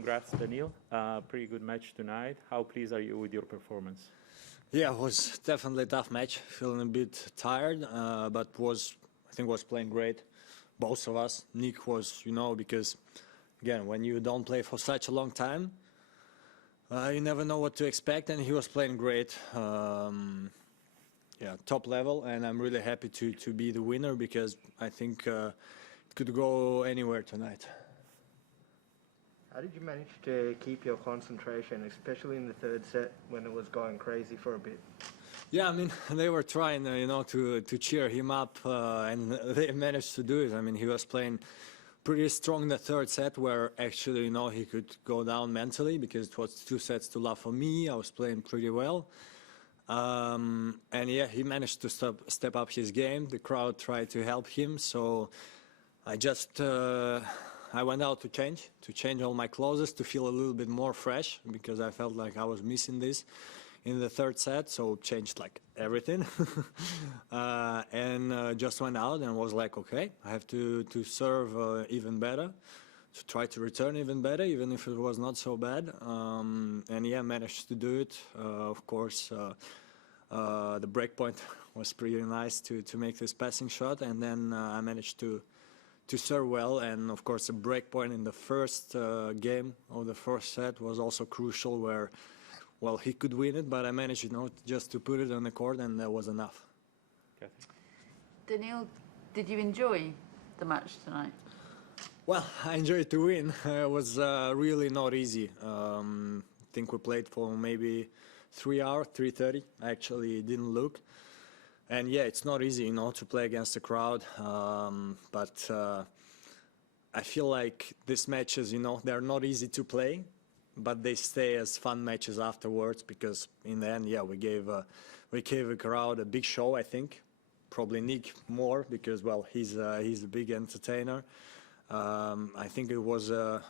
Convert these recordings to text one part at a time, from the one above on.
Congrats, Daniil. Pretty good match tonight. How pleased are you with your performance? Yeah, it was definitely a tough match. Feeling a bit tired, but I think was playing great. Both of us. Nick was, because again, when you don't play for such a long time, you never know what to expect, and he was playing great. Yeah, top level, and I'm really happy to be the winner because I think it could go anywhere tonight. How did you manage to keep your concentration, especially in the third set when it was going crazy for a bit? Yeah, I mean, they were trying, to cheer him up, and they managed to do it. I mean, he was playing pretty strong in the third set where actually, he could go down mentally because it was 2 sets to love for me. I was playing pretty well. And yeah, he managed to step up his game. The crowd tried to help him. So I just... I went out to change all my clothes to feel a little bit more fresh because I felt like I was missing this in the third set. So changed like everything and just went out and was like, okay, I have to serve even better, to try to return even better, even if it was not so bad. And yeah, managed to do it. Of course, the break point was pretty nice to make this passing shot, and then I managed to serve well, and of course a break point in the first game of the first set was also crucial where, well, he could win it, but I managed, just to put it on the court, and that was enough. Kathy? Daniil, did you enjoy the match tonight? Well, I enjoyed to win. It was really not easy. I think we played for maybe 3 hours, 3:30. I actually didn't look. And yeah, it's not easy, to play against the crowd. But I feel like these matches, they're not easy to play, but they stay as fun matches afterwards because in the end, yeah, we gave the crowd a big show. I think probably Nick more because, well, he's a big entertainer. I think it was a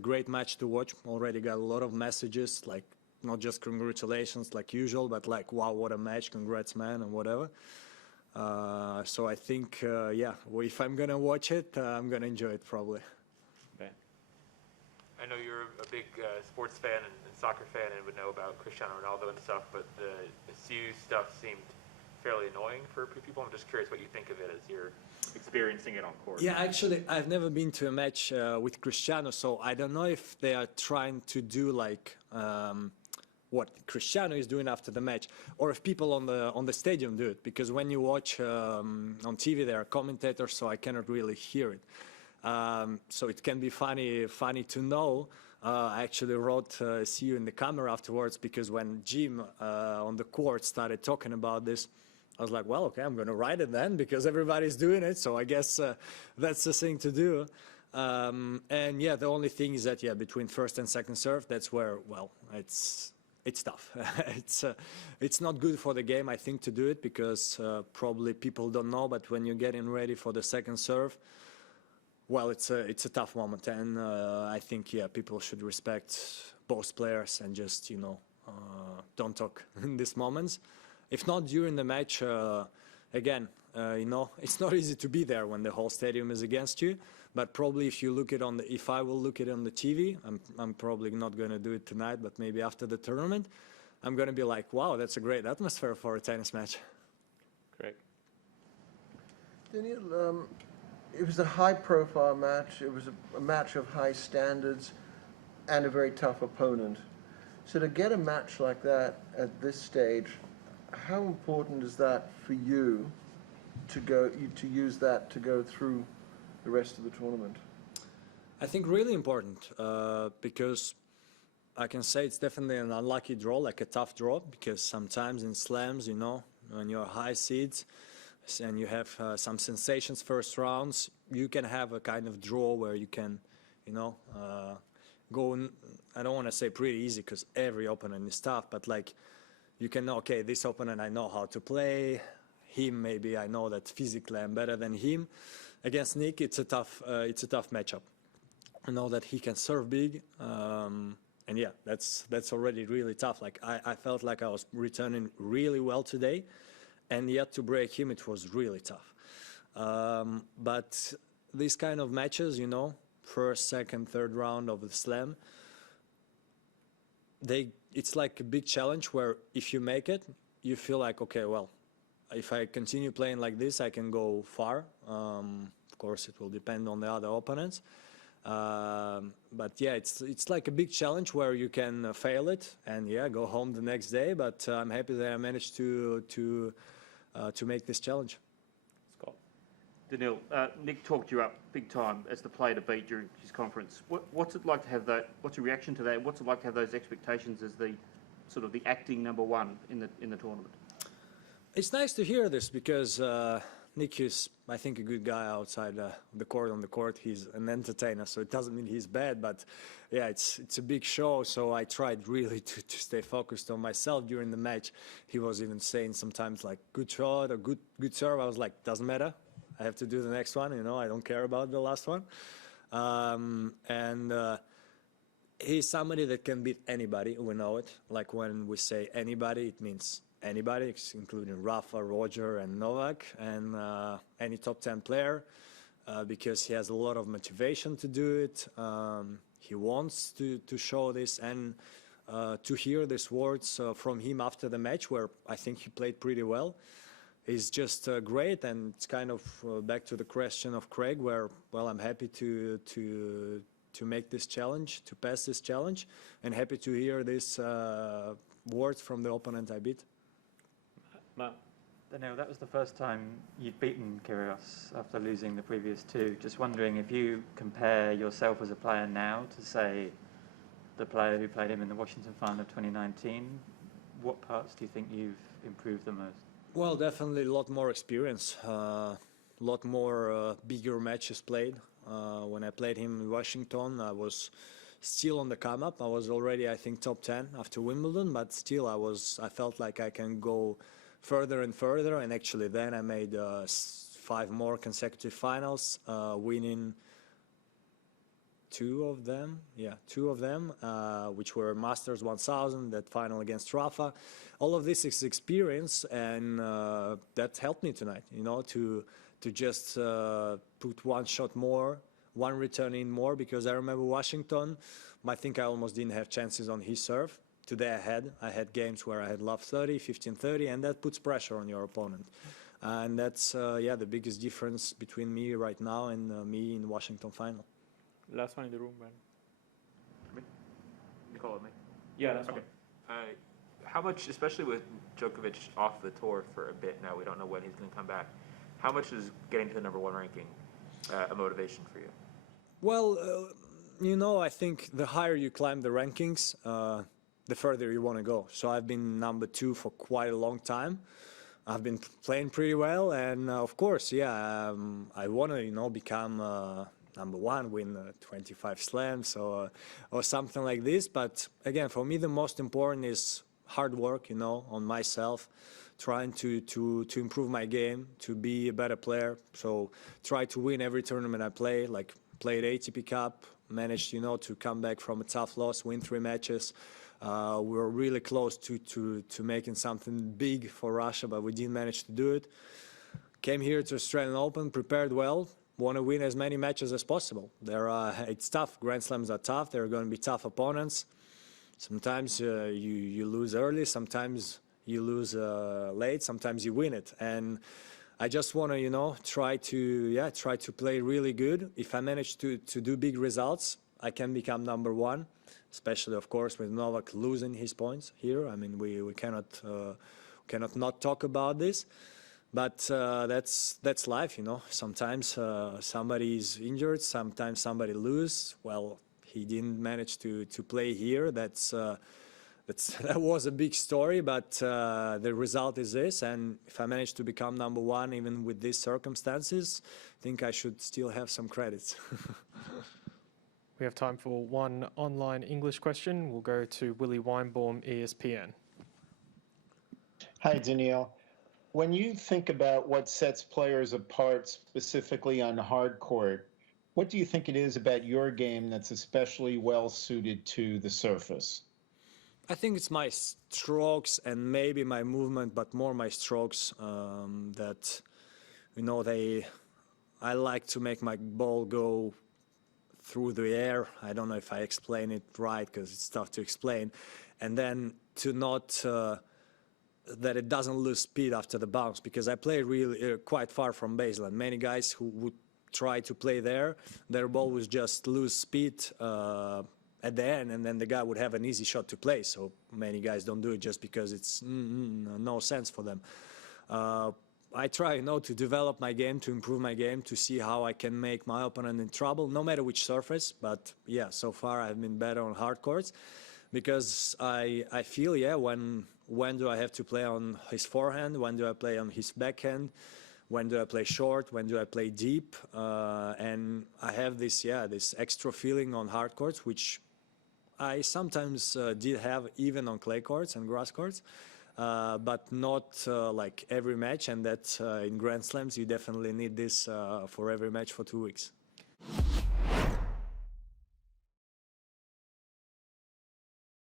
great match to watch. Already got a lot of messages like, not just congratulations like usual, but like, wow, what a match, congrats, man, and whatever. So I think, yeah, if I'm going to watch it, I'm going to enjoy it probably. Okay. I know you're a big sports fan and soccer fan and would know about Cristiano Ronaldo and stuff, but the Siu stuff seemed fairly annoying for people. I'm just curious what you think of it as you're experiencing it on court. Yeah, actually, I've never been to a match with Cristiano, so I don't know if they are trying to do like... what Cristiano is doing after the match, or if people on the stadium do it, because when you watch on TV there are commentators, so I cannot really hear it. So it can be funny to know. I actually wrote see you in the camera afterwards because when Jim on the court started talking about this, I was like, well, okay, I'm going to write it then because everybody's doing it, so I guess that's the thing to do. And yeah, the only thing is that, yeah, between first and second serve, that's where, well, it's tough. It's not good for the game, I think, to do it because probably people don't know, but when you're getting ready for the second serve, well, it's a tough moment, and I think, yeah, people should respect both players and just, don't talk in these moments. If not during the match, again, it's not easy to be there when the whole stadium is against you. But probably if I will look at it on the TV, I'm probably not going to do it tonight, but maybe after the tournament, I'm going to be like, wow, that's a great atmosphere for a tennis match. Great. Daniil, it was a high-profile match. It was a match of high standards and a very tough opponent. So to get a match like that at this stage, how important is that for you to use that to go through the rest of the tournament? I think really important because I can say it's definitely an unlucky draw, like a tough draw, because sometimes in slams, when you're high seeds and you have some sensations first rounds, you can have a kind of draw where you can, go, I don't want to say pretty easy because every opponent is tough, but like you can know, okay, this opponent I know how to play, him maybe I know that physically I'm better than him. Against Nick, it's a tough matchup. I know that he can serve big, and yeah, that's already really tough. Like I felt like I was returning really well today, and yet to break him, it was really tough. But these kind of matches, first, second, third round of the slam, it's like a big challenge where if you make it, you feel like, okay, well, if I continue playing like this, I can go far. Of course, it will depend on the other opponents. But yeah, it's like a big challenge where you can fail it and yeah, go home the next day. But I'm happy that I managed to make this challenge. Scott. Daniil, Nick talked you up big time as the player to beat during his conference. What's it like to have that? What's your reaction to that? What's it like to have those expectations as the sort of the acting number one in the tournament? It's nice to hear this because Nick is, I think, a good guy outside the court. On the court, he's an entertainer, so it doesn't mean he's bad. But yeah, it's a big show, so I tried really to stay focused on myself during the match. He was even saying sometimes like good shot or good serve. I was like, doesn't matter. I have to do the next one. You know, I don't care about the last one. He's somebody that can beat anybody. We know it. Like when we say anybody, it means anybody, including Rafa, Roger, and Novak, and any top 10 player, because he has a lot of motivation to do it. He wants to show this, and to hear these words from him after the match, where I think he played pretty well, is just great. And it's kind of back to the question of Craig, where, well, I'm happy to make this challenge, to pass this challenge, and happy to hear these words from the opponent I beat. Daniil, that was the first time you'd beaten Kyrgios after losing the previous two. Just wondering if you compare yourself as a player now to, say, the player who played him in the Washington final of 2019, what parts do you think you've improved the most? Well, definitely a lot more experience, a lot more bigger matches played. When I played him in Washington, I was still on the come up. I was already, I think, top 10 after Wimbledon, but still I felt like I can go further and further. And actually then I made 5 more consecutive finals, winning 2 of them, which were Masters 1000, that final against Rafa. All of this is experience, and that helped me tonight, you know, to just put one shot more, one return in more, because I remember Washington, I think I almost didn't have chances on his serve. Today I had games where I had love 30, 15-30, and that puts pressure on your opponent. And that's, the biggest difference between me right now and me in Washington final. Last one in the room, man. Me? Nicole and me? Yeah, that's Okay. How much, especially with Djokovic off the tour for a bit now, we don't know when he's going to come back, how much is getting to the #1 ranking a motivation for you? Well, you know, I think the higher you climb the rankings, the further you want to go. So I've been #2 for quite a long time. I've been playing pretty well, and of course, I want to, you know, become #1, win 25 slams or something like this. But again, for me, the most important is hard work, you know, on myself, trying to improve my game, to be a better player. So try to win every tournament I play, like played ATP Cup, managed, you know, to come back from a tough loss, win 3 matches. We were really close to making something big for Russia, but we didn't manage to do it. Came here to Australian Open, prepared well, want to win as many matches as possible. It's tough. Grand Slams are tough. There are going to be tough opponents. Sometimes you lose early, sometimes you lose late, sometimes you win it. And I just want to, you know, try to play really good. If I manage to do big results, I can become #1. Especially, of course, with Novak losing his points here. I mean, we cannot not talk about this. But that's life, you know. Sometimes somebody is injured, sometimes somebody loses. Well, he didn't manage to play here. That was a big story, but the result is this. And if I manage to become #1, even with these circumstances, I think I should still have some credits. We have time for one online English question. We'll go to Willie Weinbaum, ESPN. Hi, Daniil. When you think about what sets players apart specifically on hard court, what do you think it is about your game that's especially well suited to the surface? I think it's my strokes and maybe my movement, but more my strokes that, you know, I like to make my ball go through the air. I don't know if I explain it right because it's tough to explain. And then to not that it doesn't lose speed after the bounce, because I play really quite far from baseline. Many guys who would try to play there, their ball would just lose speed at the end, and then the guy would have an easy shot to play. So many guys don't do it just because it's no sense for them. I try, to develop my game, to improve my game, to see how I can make my opponent in trouble, no matter which surface. But yeah, so far I've been better on hard courts, because I feel, when do I have to play on his forehand, when do I play on his backhand, when do I play short, when do I play deep, and I have this extra feeling on hard courts, which I sometimes did have even on clay courts and grass courts, but not like every match, and that in Grand Slams you definitely need this for every match for 2 weeks.